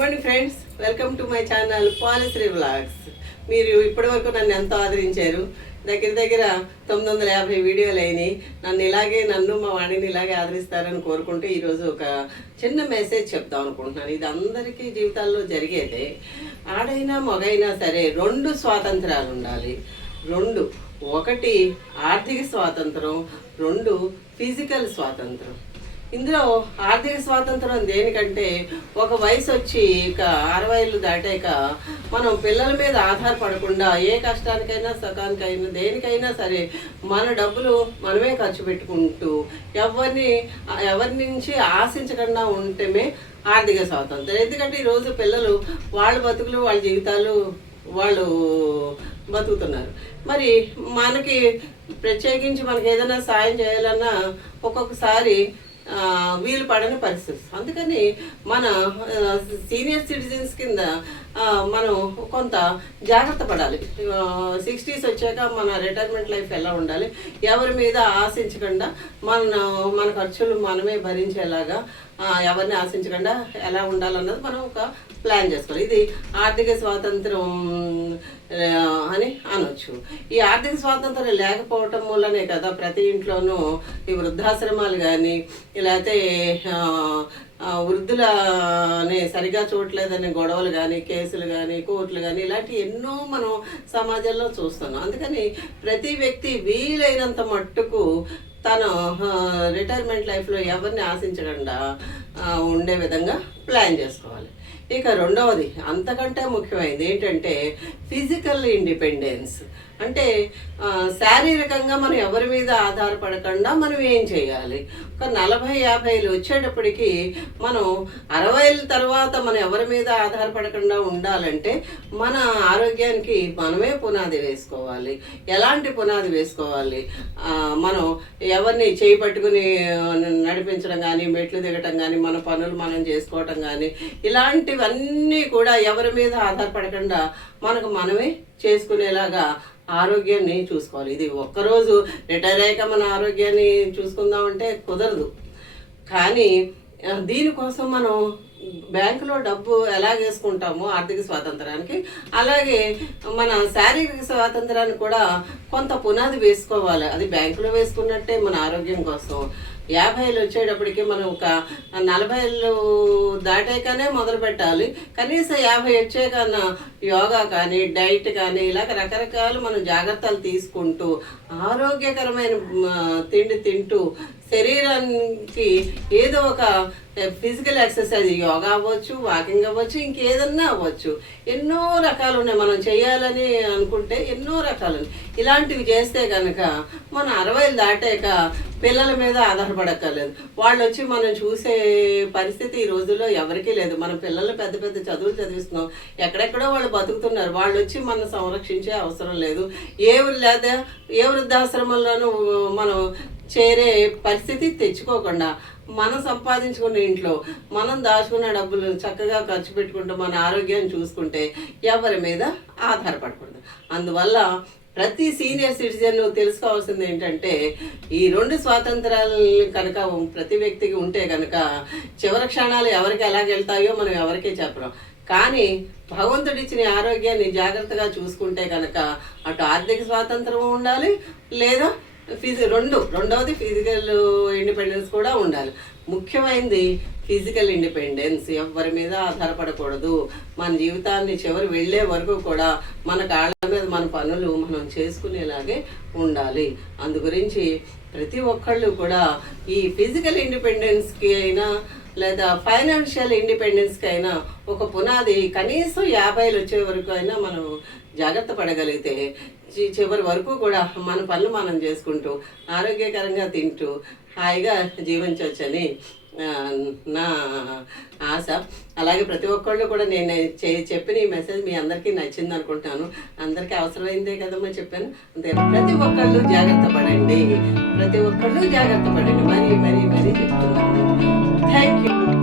Morning friends, welcome to my channel Palishri vlogs. మీరు ఇప్పటివరకు నన్ను ఎంతో ఆదరించారు. దగ్గర దగ్గర 950 వీడియోలు అయినాయి. నన్ను మా వాణిని ఇలాగే ఆదరిస్తారని కోరుకుంటూ ఈరోజు ఒక చిన్న మెసేజ్ చెప్దాం అనుకుంటున్నాను. ఇది అందరికీ జీవితాల్లో జరిగేదే. ఆడైనా మగైనా సరే 2 స్వాతంత్రాలు ఉండాలి. 2, ఒకటి ఆర్థిక స్వాతంత్రం, 2 ఫిజికల్ స్వాతంత్రం. ఇందులో ఆర్థిక స్వాతంత్రం దేనికంటే, ఒక వయసు వచ్చి ఇక 60 ఏళ్ళు దాటాక మనం పిల్లల మీద ఆధారపడకుండా ఏ కష్టానికైనా సుఖానికైనా దేనికైనా సరే మన డబ్బులు మనమే ఖర్చు పెట్టుకుంటూ ఎవరి నుంచి ఆశించకుండా ఉంటేనే ఆర్థిక స్వాతంత్రం. ఎందుకంటే ఈరోజు పిల్లలు వాళ్ళ బతుకులు వాళ్ళ జీవితాలు వాళ్ళు బతుకుతున్నారు. మరి మనకి ప్రత్యేకించి మనకి ఏదైనా సాయం చేయాలన్నా ఒక్కొక్కసారి వీలు పడని పరిస్థితి. అందుకని మన సీనియర్ సిటిజన్స్ కింద మనం కొంత జాగ్రత్త పడాలి. 60s వచ్చాక మన రిటైర్మెంట్ లైఫ్ ఎలా ఉండాలి, ఎవరి మీద ఆశించకుండా మన ఖర్చులు మనమే భరించేలాగా ఎవరిని ఆశించకుండా ఎలా ఉండాలన్నది మనం ఒక ప్లాన్ చేసుకోవాలి. ఇది ఆర్థిక స్వాతంత్రం అని అనొచ్చు. ఈ ఆర్థిక స్వాతంత్రం లేకపోవటం వల్లనే కదా ప్రతి ఇంట్లోనూ ఈ వృద్ధాశ్రమాలు కానీ, లేకపోతే వృద్ధులని సరిగా చూడలేదని గొడవలు కానీ, కేసులు కానీ, కోర్టులు కానీ ఇలాంటి ఎన్నో మనం సమాజంలో చూస్తున్నాం. అందుకని ప్రతి వ్యక్తి వీలైనంత మట్టుకు తన రిటైర్మెంట్ లైఫ్లో ఎవరిని ఆశించకుండా ఉండే విధంగా ప్లాన్ చేసుకోవాలి. ఇక రెండవది అంతకంటే ముఖ్యమైనది ఏంటంటే ఫిజికల్ ఇండిపెండెన్స్. అంటే శారీరకంగా మనం ఎవరి మీద ఆధారపడకుండా మనం ఏం చేయాలి. ఒక 40-50 వచ్చేటప్పటికి మనం 60 తర్వాత మనం ఎవరి మీద ఆధారపడకుండా ఉండాలంటే మన ఆరోగ్యానికి మనమే పునాది వేసుకోవాలి. ఎలాంటి పునాది వేసుకోవాలి? మనం ఎవరిని చేయి పట్టుకుని నడిపించడం కానీ, మెట్లు దిగటం కానీ, మన పనులు మనం చేసుకోవటం కానీ, ఇలాంటివన్నీ కూడా ఎవరి మీద ఆధారపడకుండా మనకు మనమే చేసుకునేలాగా ఆరోగ్యాన్ని చూసుకోవాలి. ఇది ఒక్కరోజు రిటైర్ అయ్యాక మన ఆరోగ్యాన్ని చూసుకుందామంటే కుదరదు. కానీ దీనికోసం మనం బ్యాంకులో డబ్బు ఎలా వేసుకుంటామో ఆర్థిక స్వాతంత్రానికి, అలాగే మన శారీరక స్వాతంత్రానికి కూడా కొంత పునాది వేసుకోవాలి. అది బ్యాంకులో వేసుకున్నట్టే మన ఆరోగ్యం కోసం. 50 ఏళ్ళు వచ్చేటప్పటికి మనం ఒక 40 ఏళ్ళు దాటాకనే మొదలు పెట్టాలి. కనీసం 50 వచ్చాకన్నా యోగా కానీ, డైట్ కానీ ఇలాగ రకరకాలు మనం జాగ్రత్తలు తీసుకుంటూ ఆరోగ్యకరమైన తిండి తింటూ శరీరానికి ఏదో ఒక ఫిజికల్ ఎక్సర్సైజ్, యోగా అవ్వచ్చు, వాకింగ్ అవ్వచ్చు, ఇంకేదన్నా అవ్వచ్చు. ఎన్నో రకాలు ఉన్నాయి. మనం చేయాలని అనుకుంటే ఎన్నో రకాలు. ఇలాంటివి చేస్తే కనుక మనం 60 ఏళ్ళు దాటాక పిల్లల మీద ఆధారపడక్కర్లేదు. వాళ్ళు వచ్చి మనం చూసే పరిస్థితి ఈ రోజుల్లో ఎవరికీ లేదు. మన పిల్లలు పెద్ద పెద్ద చదువులు చదివిస్తున్నాం, ఎక్కడెక్కడో వాళ్ళు బతుకుతున్నారు. వాళ్ళు వచ్చి మనం సంరక్షించే అవసరం లేదు. ఏ వృద్ధాశ్రమంలోనూ మనం చేరే పరిస్థితి తెచ్చుకోకుండా మనం సంపాదించుకున్న ఇంట్లో మనం దాచుకున్న డబ్బులు చక్కగా ఖర్చు పెట్టుకుంటూ మన ఆరోగ్యాన్ని చూసుకుంటే ఎవరి మీద ఆధారపడకూడదు. అందువల్ల ప్రతి సీనియర్ సిటిజన్ తెలుసుకోవాల్సింది ఏంటంటే, ఈ 2 స్వాతంత్రాలు కనుక ప్రతి వ్యక్తికి ఉంటే కనుక చివరి క్షణాలు ఎవరికి ఎలాగెళ్తాయో మనం ఎవరికీ చెప్పలేం. కానీ భగవంతుడిచ్చిన ఆరోగ్యాన్ని జాగ్రత్తగా చూసుకుంటే కనుక అటు ఆర్థిక స్వాతంత్రం ఉండాలి, లేదా రెండవది ఫిజికల్ ఇండిపెండెన్స్ కూడా ఉండాలి. ముఖ్యమైనది ఫిజికల్ ఇండిపెండెన్స్. ఎవరి మీద ఆధారపడకూడదు. మన జీవితాన్ని చివరి వెళ్ళే వరకు కూడా మన కాళ్ళ మీద మన పనులు మనం చేసుకునేలాగే ఉండాలి. అందు గురించి ప్రతి ఒక్కళ్ళు కూడా ఈ ఫిజికల్ ఇండిపెండెన్స్కి అయినా లేదా ఫైనాన్షియల్ ఇండిపెండెన్స్కి అయినా ఒక పునాది కనీసం 50 ఏళ్ళు వచ్చే వరకు అయినా మనం జాగ్రత్త పడగలిగితే చివరి వరకు కూడా మన పనులు మనం చేసుకుంటూ ఆరోగ్యకరంగా తింటూ హాయిగా జీవించవచ్చని నా ఆశ. అలాగే ప్రతి ఒక్కళ్ళు కూడా నేను చెప్పిన ఈ మెసేజ్ మీ అందరికీ నచ్చింది అనుకుంటాను. అందరికీ అవసరమైందే కదమ్మా చెప్పాను. అంతే. ప్రతి ఒక్కళ్ళు జాగ్రత్త పడండి. మరీ చెప్తున్నాను. Thank you.